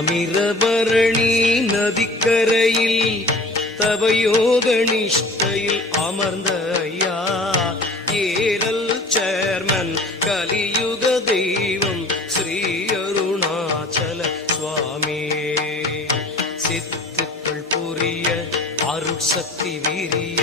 அமிரபரணி நதிக்கரையில் தவயோகனிஷ்டையில் அமர்ந்த ஐயா ஏரல் சேர்மன் கலியுக தெய்வம் ஸ்ரீ அருணாச்சல சுவாமியே சித்துக்கள் புரிய அருட்சக்தி வீரிய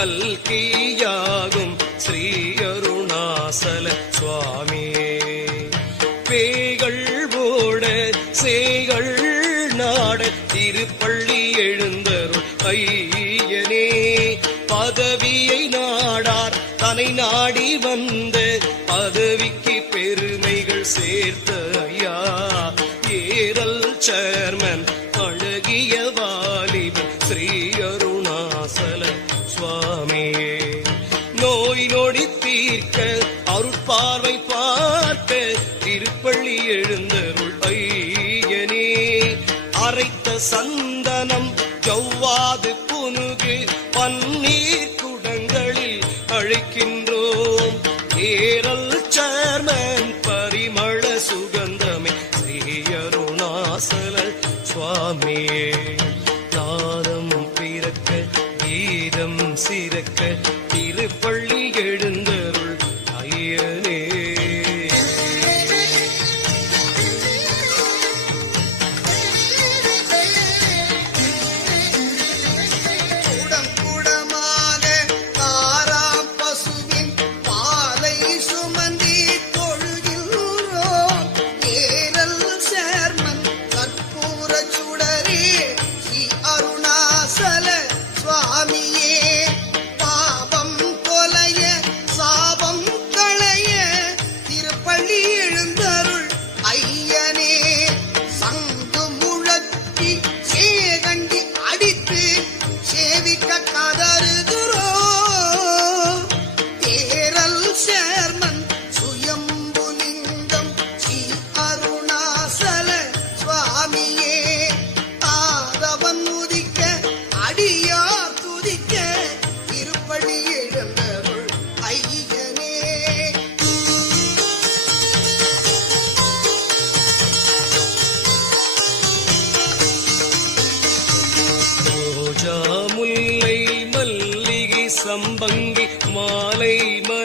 கல்கியாகும் ஸ்ரீ அருணாசல சுவாமியே பேய்கள் போட சேய்கள் நாட திருப்பள்ளி எழுந்தருள் ஐயனே. பதவியை நாடார் தனை நாடி வந்த பதவிக்கு பெருமைகள் சேர்த்த ஐயா. ஏரல் சேர்மன் அழகிய வாலிபன் ஸ்ரீ சந்தனம் ஜவ்வாது புனுகு பன்னீர் குடங்களில் அழிக்கின்றோம். ஏரல் சேர்மன் பரிமள சுகந்தமே ஸ்ரீயருணாசல சுவாமியே நாதம் பிறக்க கீதம் சிறக்க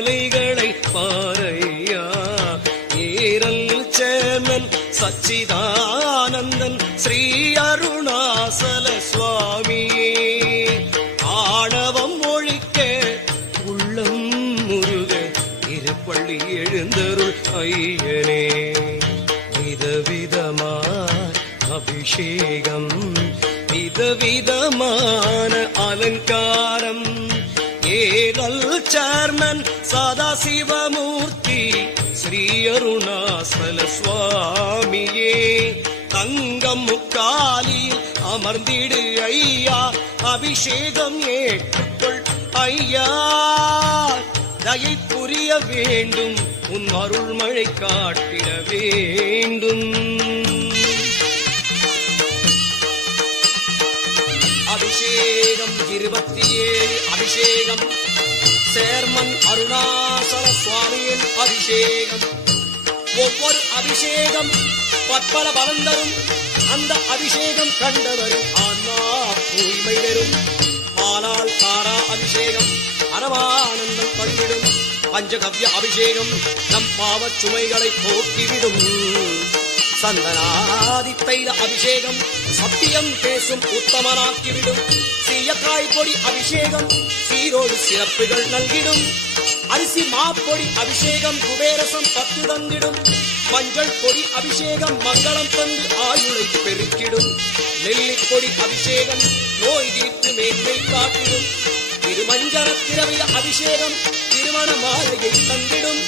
சம்பங்கி மலைகளை பாறையா. ஏரல் சேமன் சச்சிதானந்தன் ஸ்ரீ அருணாசல சுவாமியே. ஆணவம் ஒழிக்க உள்ளம் முருக இருப்பள்ளி எழுந்தருள் ஐயனே. விதவிதமான அபிஷேகம் விதவிதமான அலங்காரம். ஏதல் சேர்மன் சதாசிவமூர்த்தி ஸ்ரீ அருணாசல சுவாமியே. தங்கம் முக்காலில் அமர்ந்திடு ஐயா அபிஷேகம் ஏற்றுக்கொள் ஐயா. தயை புரிய வேண்டும் உன் அருள்மழை காட்டிட வேண்டும். அபிஷேகம் இருபத்தி ஏழு அபிஷேகம். சேர்மன் அருணாசல சுவாமியின் அபிஷேகம். ஒவ்வொரு அபிஷேகம் பற்பல பலன் தரும். அந்த அபிஷேகம் கண்டவரும் ஆன்மா தூய்மை பெறும். ஆனால் தாரா அபிஷேகம் அரவானந்தம் பங்கிடும். பஞ்சகவ்ய அபிஷேகம் நம் பாவச் சுமைகளை போக்கிவிடும். சந்தனாதி தைல அபிஷேகம். சத்தியம் பேசும் உத்தமனாக்கிவிடும். சீயக்காய் பொடி அபிஷேகம். சீரோடு சிறப்புகள் நல்கிடும். அரிசி மாப்பொடி அபிஷேகம். குபேரசம் பத்து தந்திடும். மஞ்சள் பொடி அபிஷேகம். மங்களம் தந்து ஆயுளை பெருக்கிடும். நெல்லிப்பொடி அபிஷேகம். நோய் தீர்த்து மேன்மை காட்டிடும். திருமஞ்சன திரவிய அபிஷேகம். திருமண மாலையை தந்திடும்.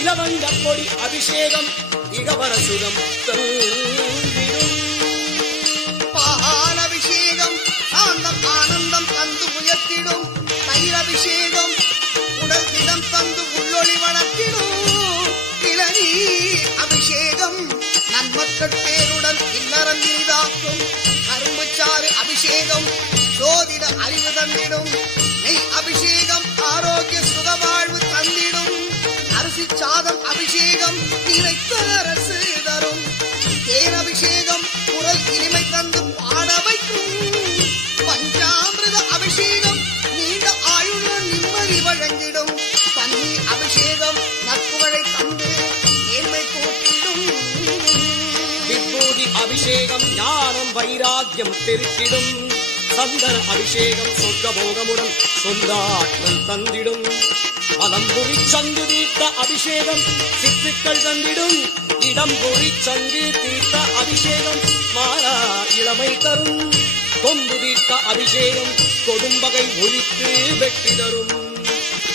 இளவங்க பொடி அபிஷேகம் இகவர சுகம் பால் அபிஷேகம் சாந்தம் ஆனந்தம் தந்து உயர்த்திடும். தயிர் அபிஷேகம் உடல் திடம் தந்து உள்ளொளி வளர்த்திடும். இளநீ அபிஷேகம் நன்மக்கள் பேருடன் இல்லறம் இனிதாக்கும் கரும்புச்சாறு அபிஷேகம் சோதிட அறிவு தந்திடும். நெய் அபிஷேகம் அரிசி சாதம் அபிஷேகம் நிலைத்த அரசு தரும். தேன் அபிஷேகம் குரல் இனிமை தந்து பாட வைக்கும். பஞ்சாமிரத அபிஷேகம் நீண்ட ஆயுள் நிம்மதி வழங்கிடும். பன்னி அபிஷேகம் நட்புகளை தந்து நேர்மை கூட்டிடும். விபூதி அபிஷேகம் ஞானம் வைராக்கியம் பெருக்கிடும். சந்தன அபிஷேகம் சொர்க்க போகமுடன் சொந்த ஆற்றல் தந்திடும். அலம்புரி சங்கு தீர்த்த அபிஷேகம். சித்துக்கள் தந்திடும் இடம்புரி சங்கு தீர்த்த அபிஷேகம். மாறா இளமை தரும் கொம்பு தீர்த்த அபிஷேகம். கொடும்பகை ஒழித்து வெற்றி தரும்.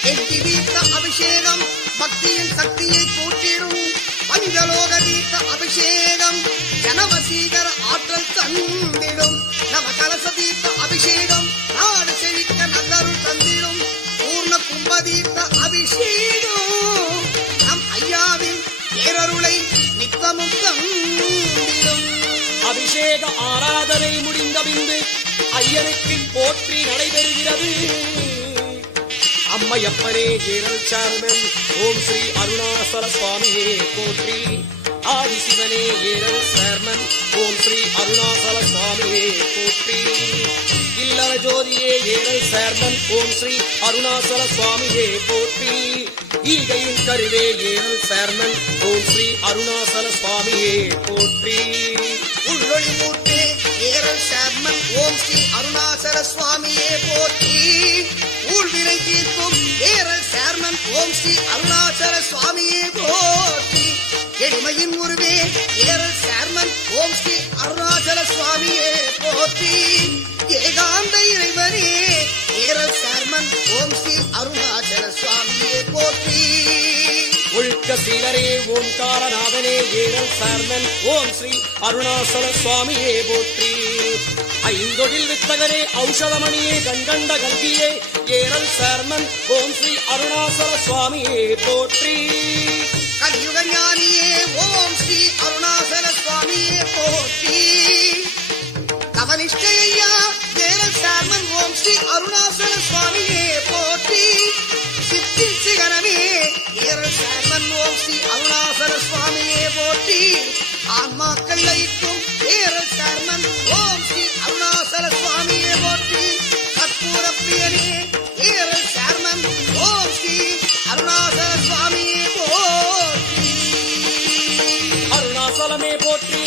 எட்டி தீர்த்த அபிஷேகம் பக்தியின் சக்தியை கூட்டிடும் பஞ்சலோக தீர்த்த அபிஷேகம் ஜனவசீகர ஆற்றல் தந்திடும். நவ கலச தீர்த்த பூர்ண அபிஷேகம். நம் ஐயாவின் பேரருளை நித்தமும் தந்திடும். அபிஷேக ஆராதனை முடிந்த பின்பு ஐயனுக்கு போற்றி நடைபெறுகிறது. அம்மையப்பனே ஏரல் சேர்மன் ஓம் ஸ்ரீ அருணாசல சுவாமியே போற்றி. ஆதிசிவனே ஏரல் சேர்மன் ஓம் ஸ்ரீ அருணாசல சுவாமியே போற்றி. ஜோதியே ஏரல் சேர்மன் ஓம் ஸ்ரீ அருணாசல சுவாமியே போற்றி. ஈகையின் கருவே ஏழல் சேர்மன் ஓம் ஸ்ரீ அருணாசல சுவாமியே போற்றி. உள்ளொளி மூட்டே ஏழல் சேர்மன் ஓம் ஸ்ரீ அருணாசல சுவாமியே போற்றி. ஊழ்வினை தீர்க்கும் ஏரல் சேர்மன் ஓம் ஸ்ரீ அருணாசல சுவாமியே போற்றி. எளிமையின் உருவே ஏரல் சேர்மன் ஓம் ஸ்ரீ அருணாச்சல சுவாமியே போற்றி. ஏகாந்த ஏரல் சேர்மன் ஓம் ஸ்ரீ அருணாசல சுவாமியே போற்றி. ஒழுக்க சீலரே ஓம்காரநாதனே ஏழல் சேர்மன் ஓம் ஸ்ரீ அருணாசல சுவாமியே போற்றி. ஐந்தொழில் வித்தகரே ஔஷதமணியே கண்கண்ட கல்வியே ஏழல் சேர்மன் ஓம் ஸ்ரீ அருணாசல சுவாமியே போற்றி. கலியுக ஞானியே ஓம் ஸ்ரீ அருணாசல சுவாமியே போற்றி. கவனிஷ்டையா ஸ்ரீ அருணாசல சுவாமியே போற்றி. சித்தி சிகரமே ஏரல் சேமன் ஓம் ஸ்ரீ அருணாசல சுவாமியே போற்றி. ஆன்மாக்கள் அயிட்டும் ஏரல் சேர்மன் ஓம் ஸ்ரீ அருணாசல சுவாமியே போற்றி. கற்பூர பிரியனே ஏரல் சேர்மன் ஓம் ஸ்ரீ அருணாசல சுவாமியே போற்றி. அருணாசலமே போற்றி.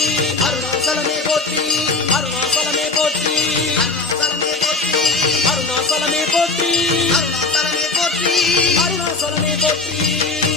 அருணாசலமே போற்றி. solo mi botín.